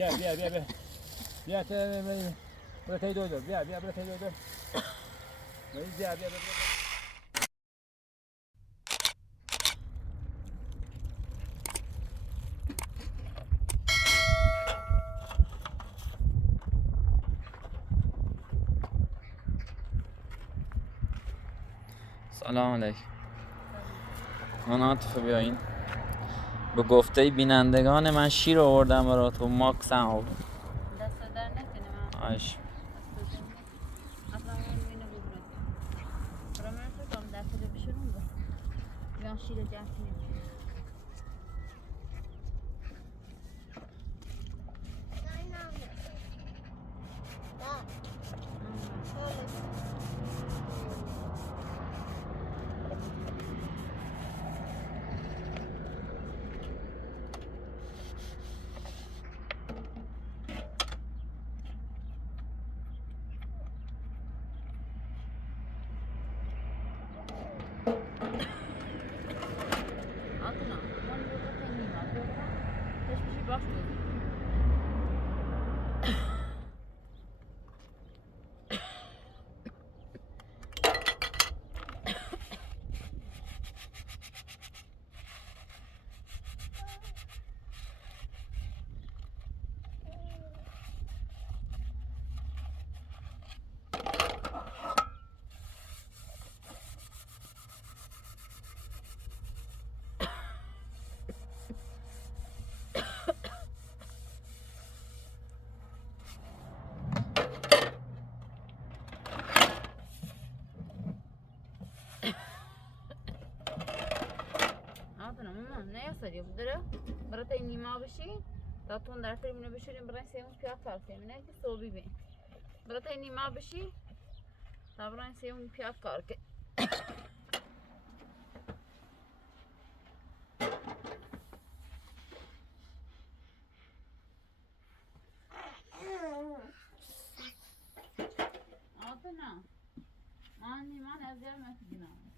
بیا بیا بیا بیا بیا برو تای دو بیا بیا برو تای دو بیا بیا سلام علیکم. من عاطفه بیاین. به گفته بینندگان من شیر آوردم برات و ماکس هم آوردم. دست در نکنه من. آش. اصلا من اینو بگم. برای من تو دام دست رو بشورم با. بیان شیر جمع کنیم. سریع بودره برای تا نیما بشی تا تون در تر منو بشوریم برای سیمون پیاز کار کنیم نه که صوبی بین برای تا نیما بشی تا برای سیمون پیاز کار کنیم آتنا من نیما نزدیک میکنم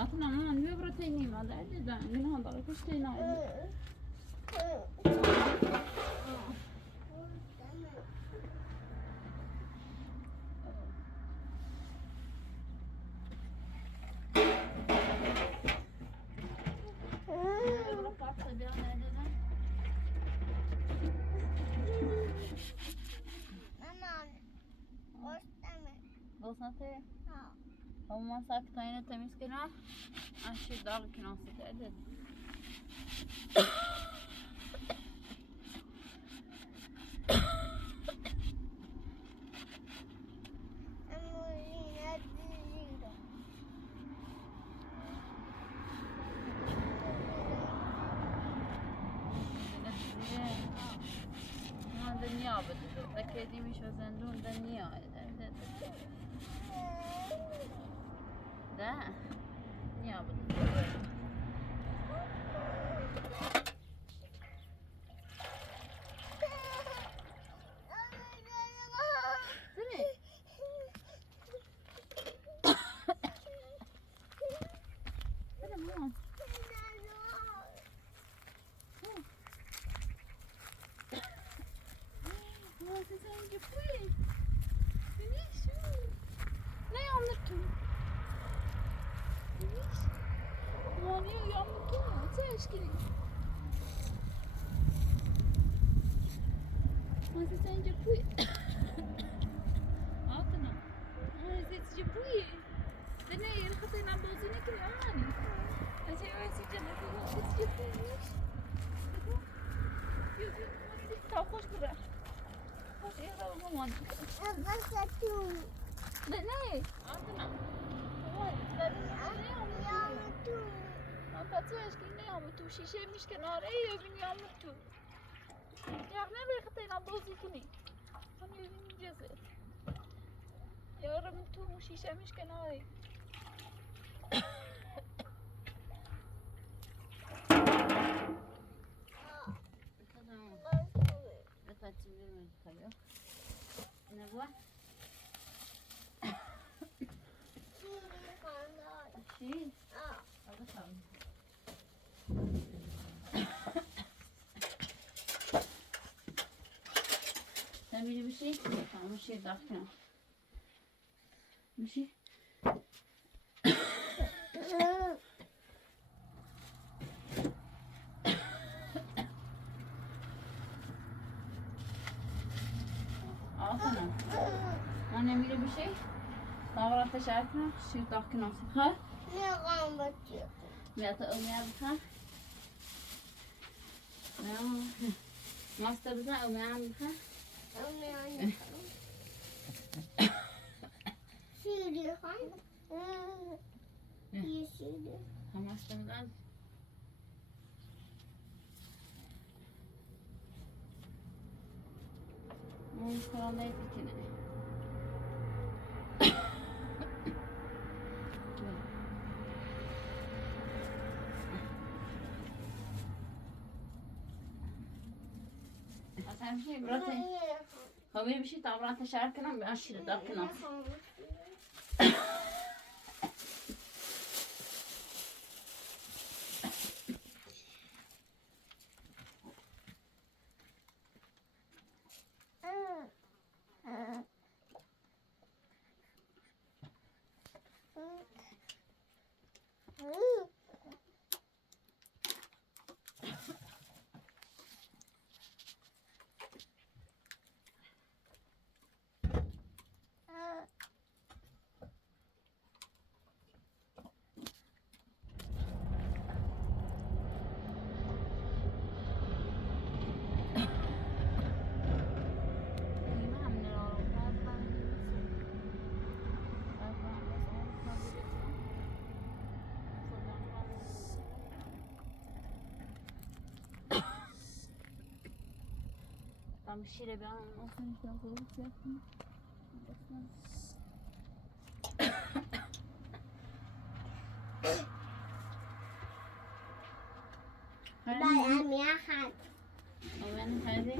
آتنا من بیا برای تا نیما در دیدم این ها داره کشته اینا بسنته اما من ساکت اینو تمیز کنم اشی داغ کنم سکرده دنیا بده دکیدی میشه زندون دنیا ده دنیا بده Você sabe que foi? Finish? اشكري ما تنسى جبوي عطنا ما نسيت جبوي دنا يرخصين عم بوزيني كل عاني أنت عايزة جنبي وقت جبوي يو ما نديك تاخوش برا خوش إيه راه ماما دنا عطنا Fatih ne yağmurtu şişemiş kenara evin yağmurtu. Yarın bir kıtayla bozukini. Hani evin cezet. Yarın tu şişemiş kenara. Tamam. Fatih bir kalıyor. Ne bu? Şey. Hadi tamam. Sen bir şey tamam bir şey dakika. Bir şey. Aferin. Annem bir şey. Davran teşekkür. Şey dakika ha? Ne kalmadı? Ya da olmayan bir ha? Master bize olmayan bir ha? Olmayan. Sürü han. İyi sürü. Ha master bize. Karanlığa dikine. Sen bir şey bırakın. Havaya bir şey davran taşarken ben aşırı dakika. Bir şeyle bir anlatayım. Bayram yakan. Ben hadi.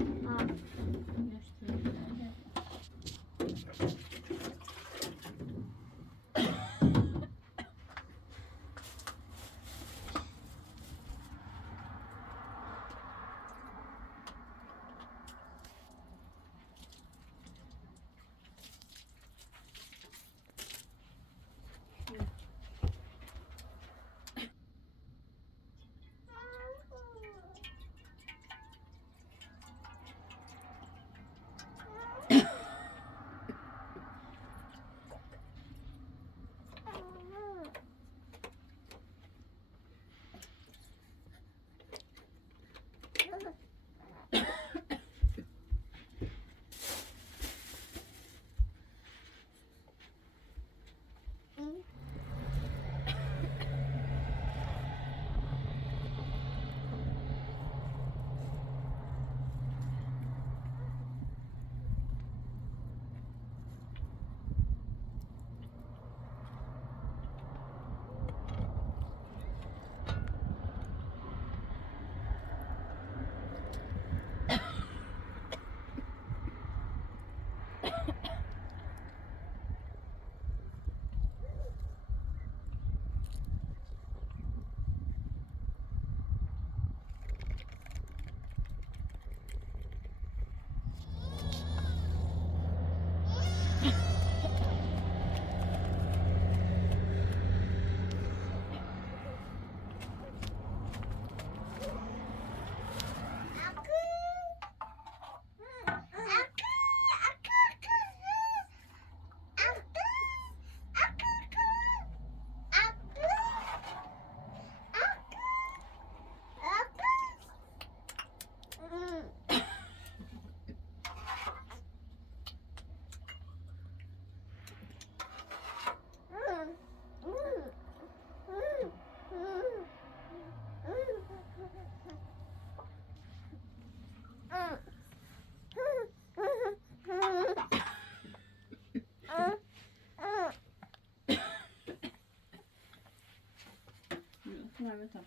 همه تا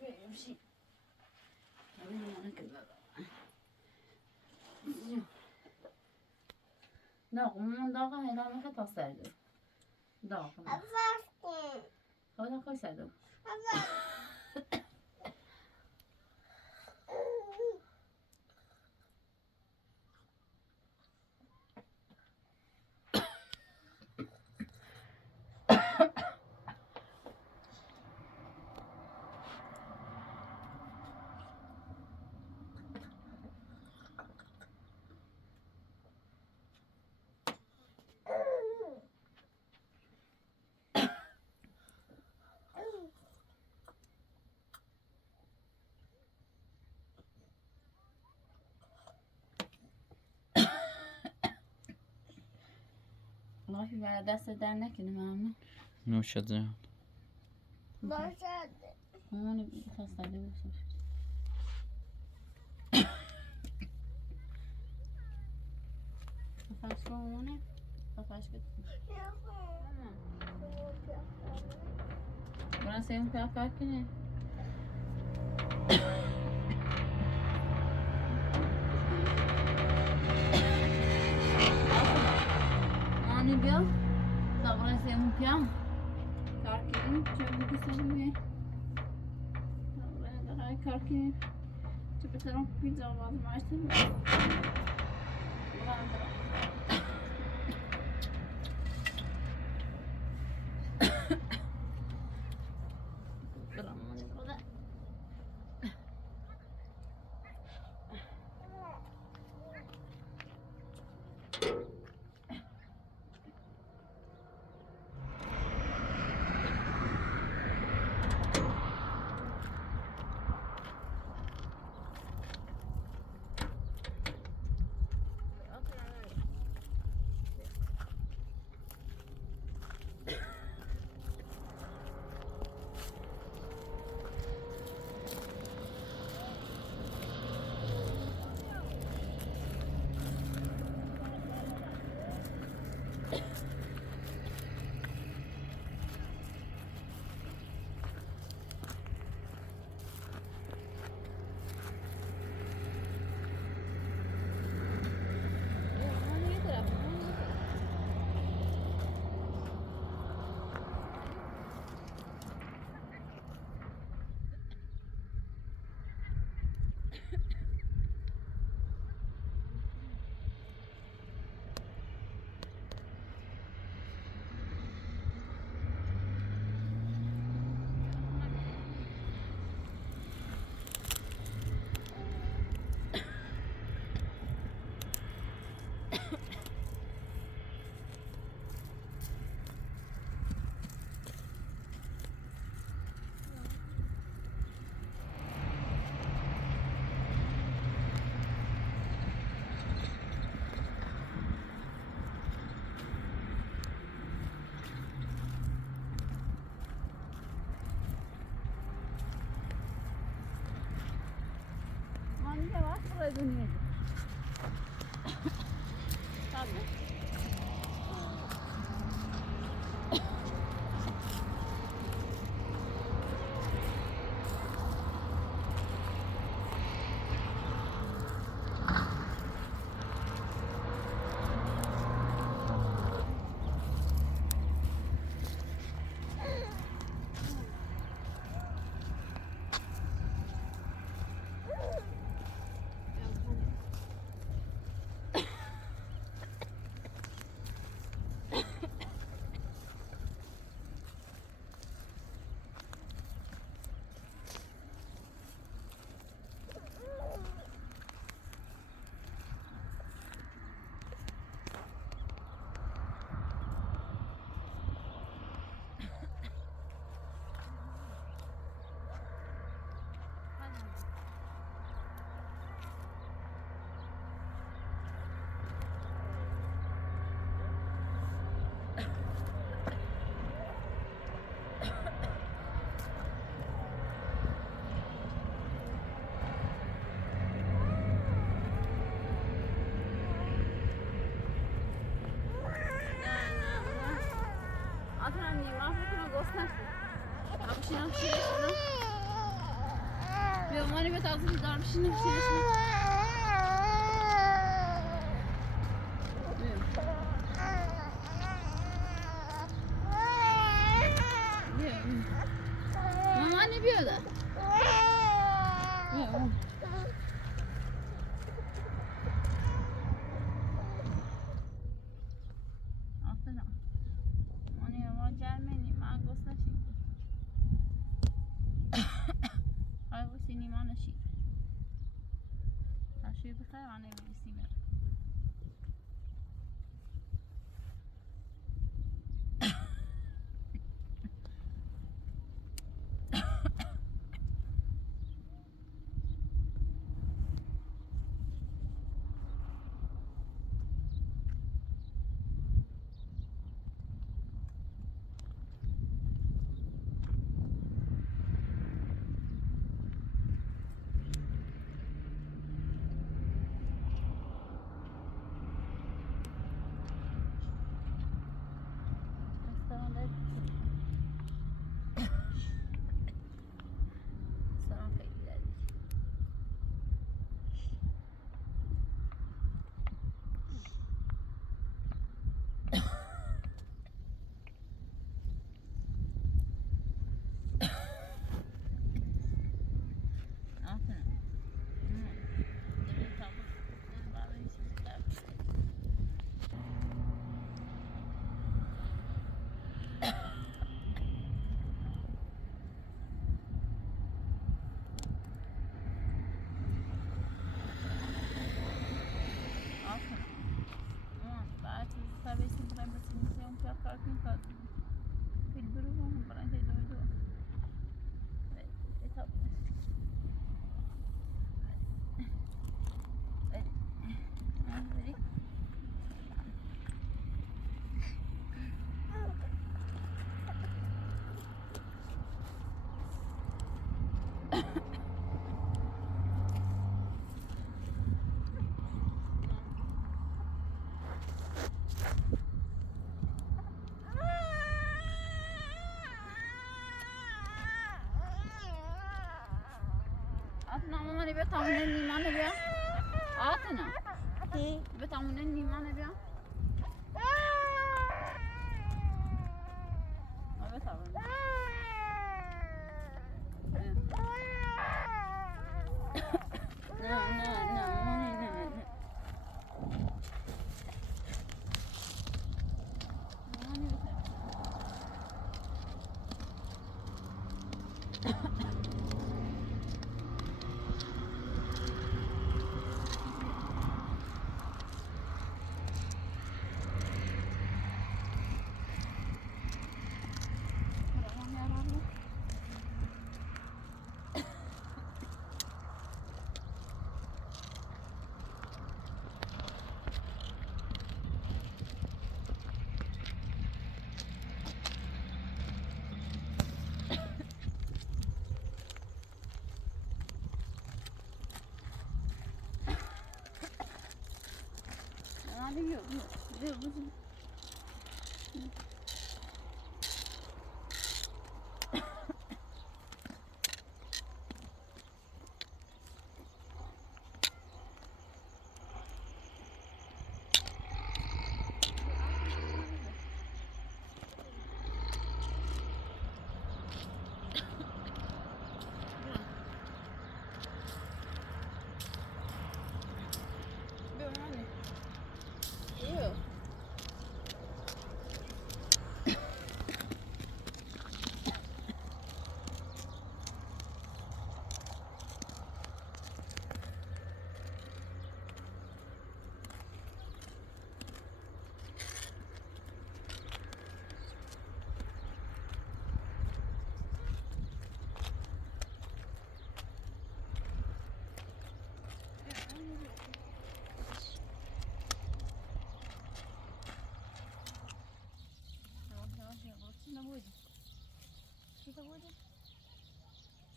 خیلی بشی همه که بابا داغ من داغ هیلا میخواد تا سرده داغ Avaskin. خدا خوش سرده نافی برای دست در نکنه ماما نوش جان. Başladı. مامان بیدی تا سرده بسید فرش کن مامانه فرش کن برای سیمون پیاک فرق کنه مانی بیا تا برای سیمون پیاک کار کنیم چه بگی سیمونه برای کار کنیم چه بترم پیزا باز ماشتیم برای مانی برای مانی یواش برای دنیا tabii مامانی به تازه بیدار بشین نمیشینش مامانی بیا ده آفرین مامانی ما جرمنی من گوست نشید های گوستی نیما نشید تشویه بخیر آنه بیسی بر مامانی بیا تامونه نیمانه بیا آتنا بیا تامونه نیمانه بیا بیا تامونه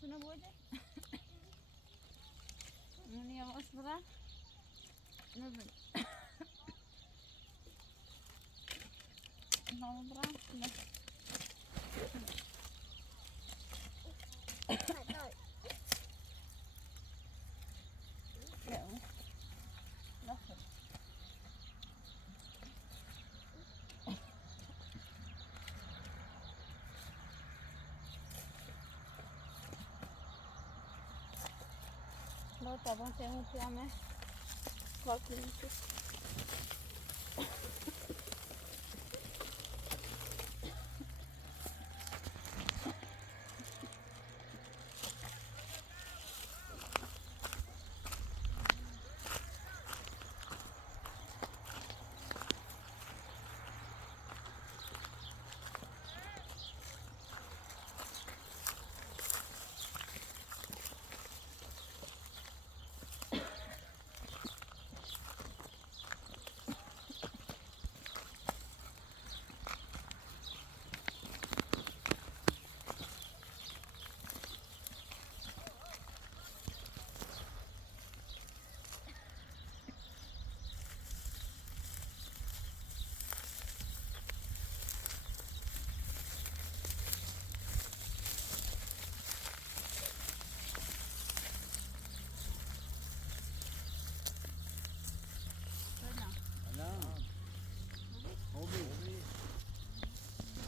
شنو بوده؟ من يا أصبر نبي نبرة No, tá bom, tem um pior, né? Qual que é?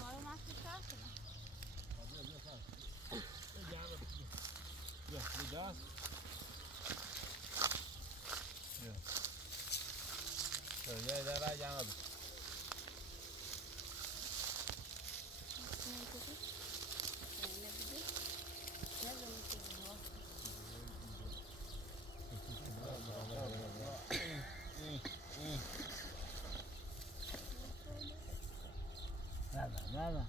Agora eu nasci chato, né? Ja, wie das? Ja. So, jij daar rijdt aan. Nada, nada.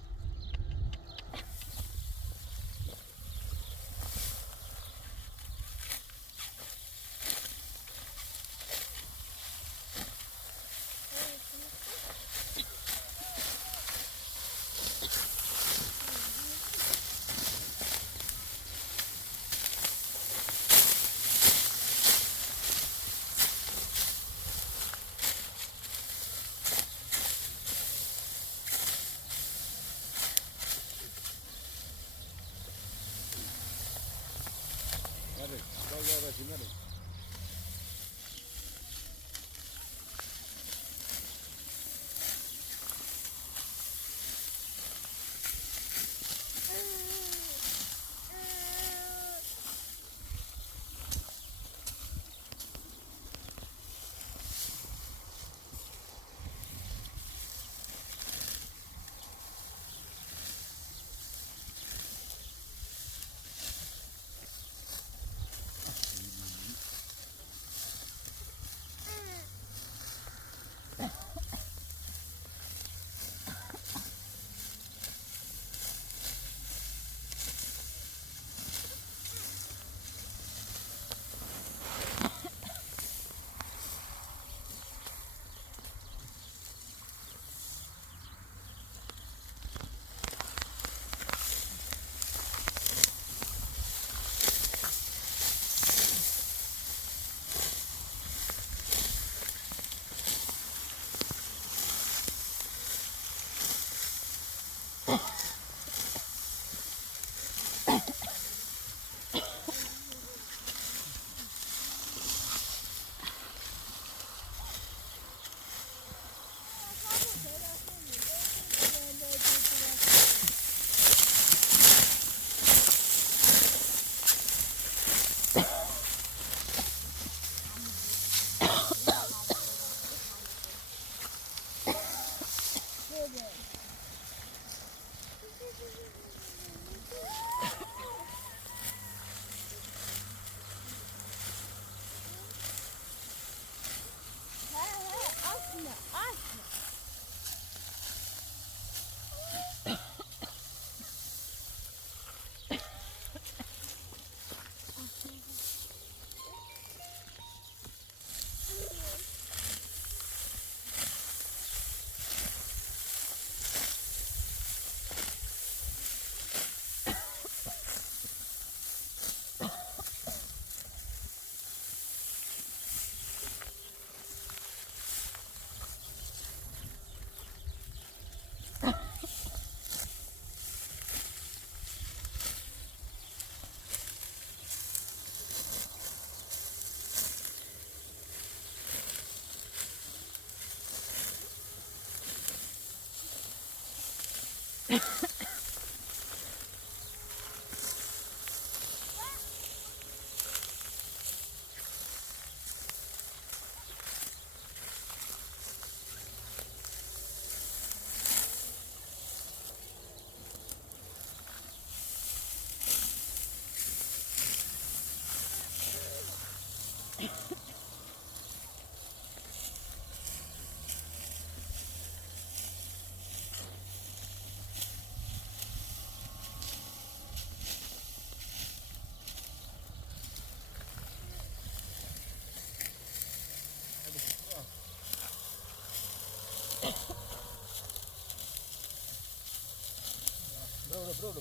Hadi, gel bakayım hadi.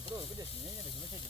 Bro, видиш, не сиди.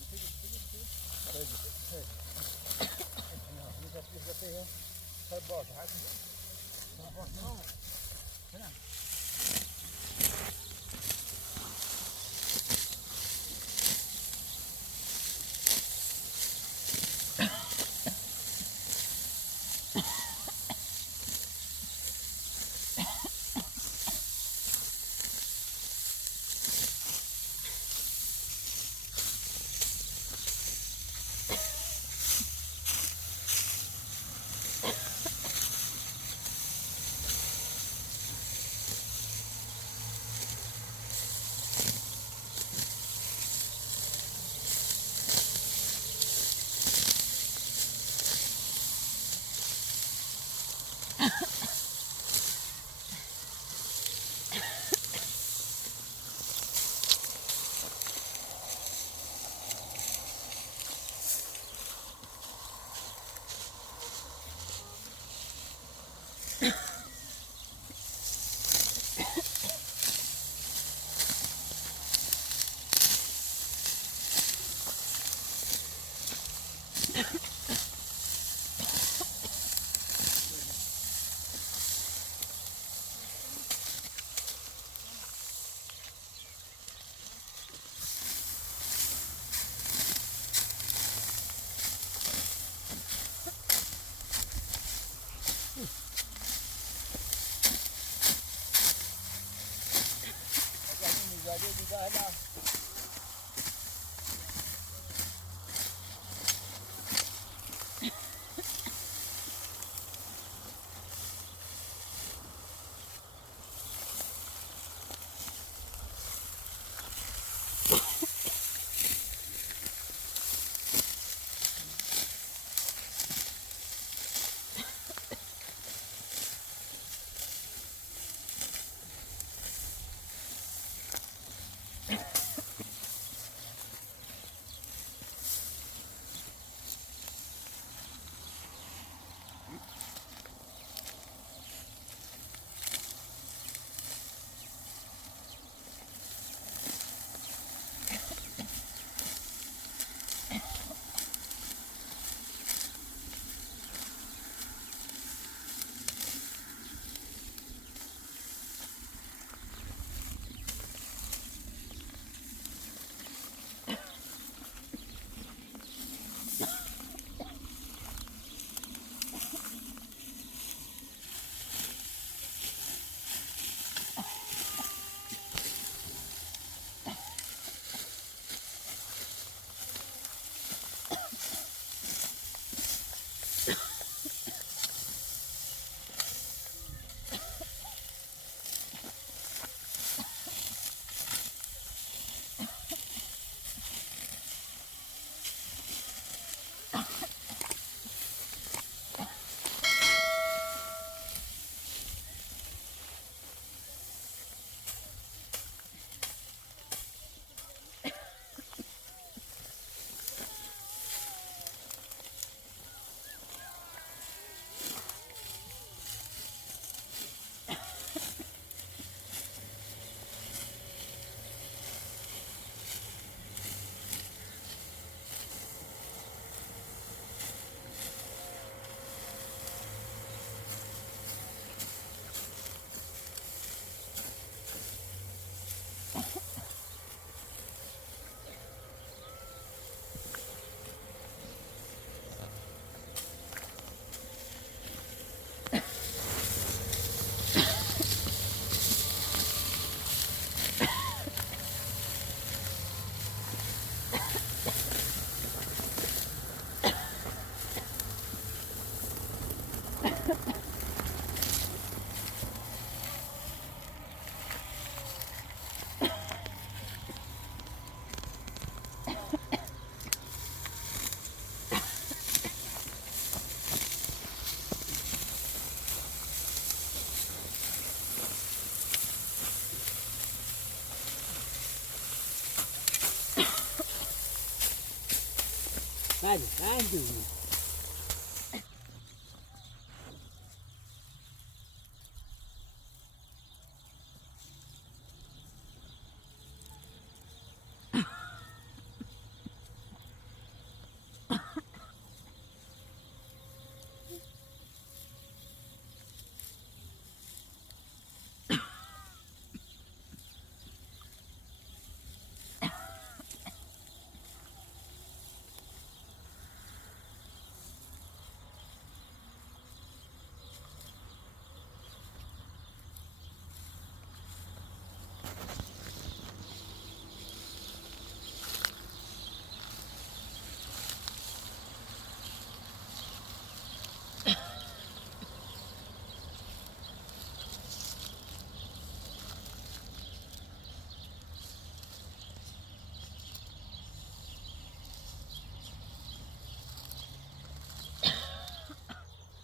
بله رنگ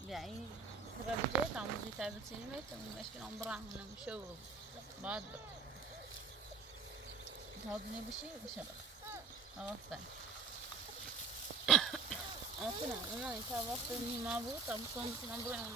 يعني رجعت عم بدي تعبت سينما مشكلة عم براح هنا مشوه بعد هاضني بشي بشبك عرفت عرفنا أنا إنت عرفت إني ما بو طب صوم بس عم براح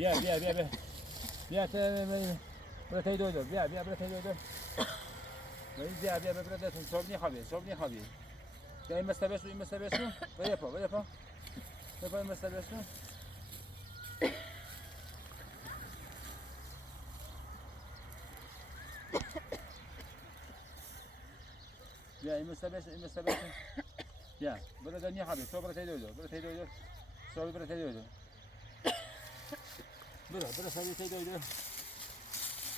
بیا بیا بیا بیا بیا برو تای دو بیا بیا برو تای دو بیا بیا برو دستون صبح نخوابی بیا این مستبسو بیا پا این مستبسو بیا این مستبسو بیا برو نخوابی صبح برو تای دو صبح برو تای دو برو سری تای دو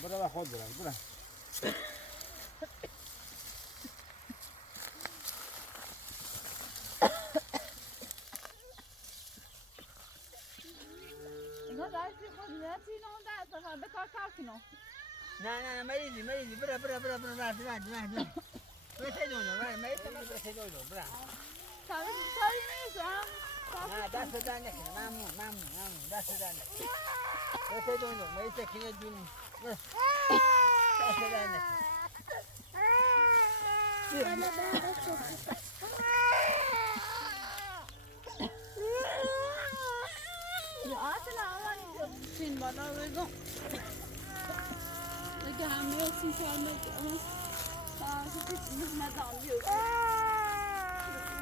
برو و خود برو اینا دستی خود نتی نون دست خود بکار کارکینو نه مریضی برو برو تای دو برو تای دو برو ساری نیست هم نه دست در نکنه ممنون دست در نکنه رسه دونو مایی سکنه دونو دست در نکنه Sin bana uygun. Gelmiyorsun sormak ama bazı hizmet alıyorsun.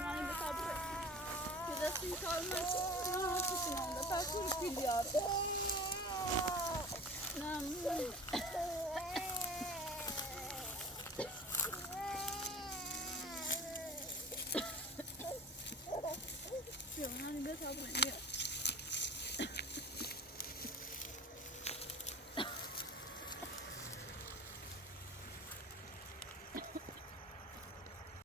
Yani bu tabi kedesin sormak rahat için onda. Farklı bir biliyor. Ne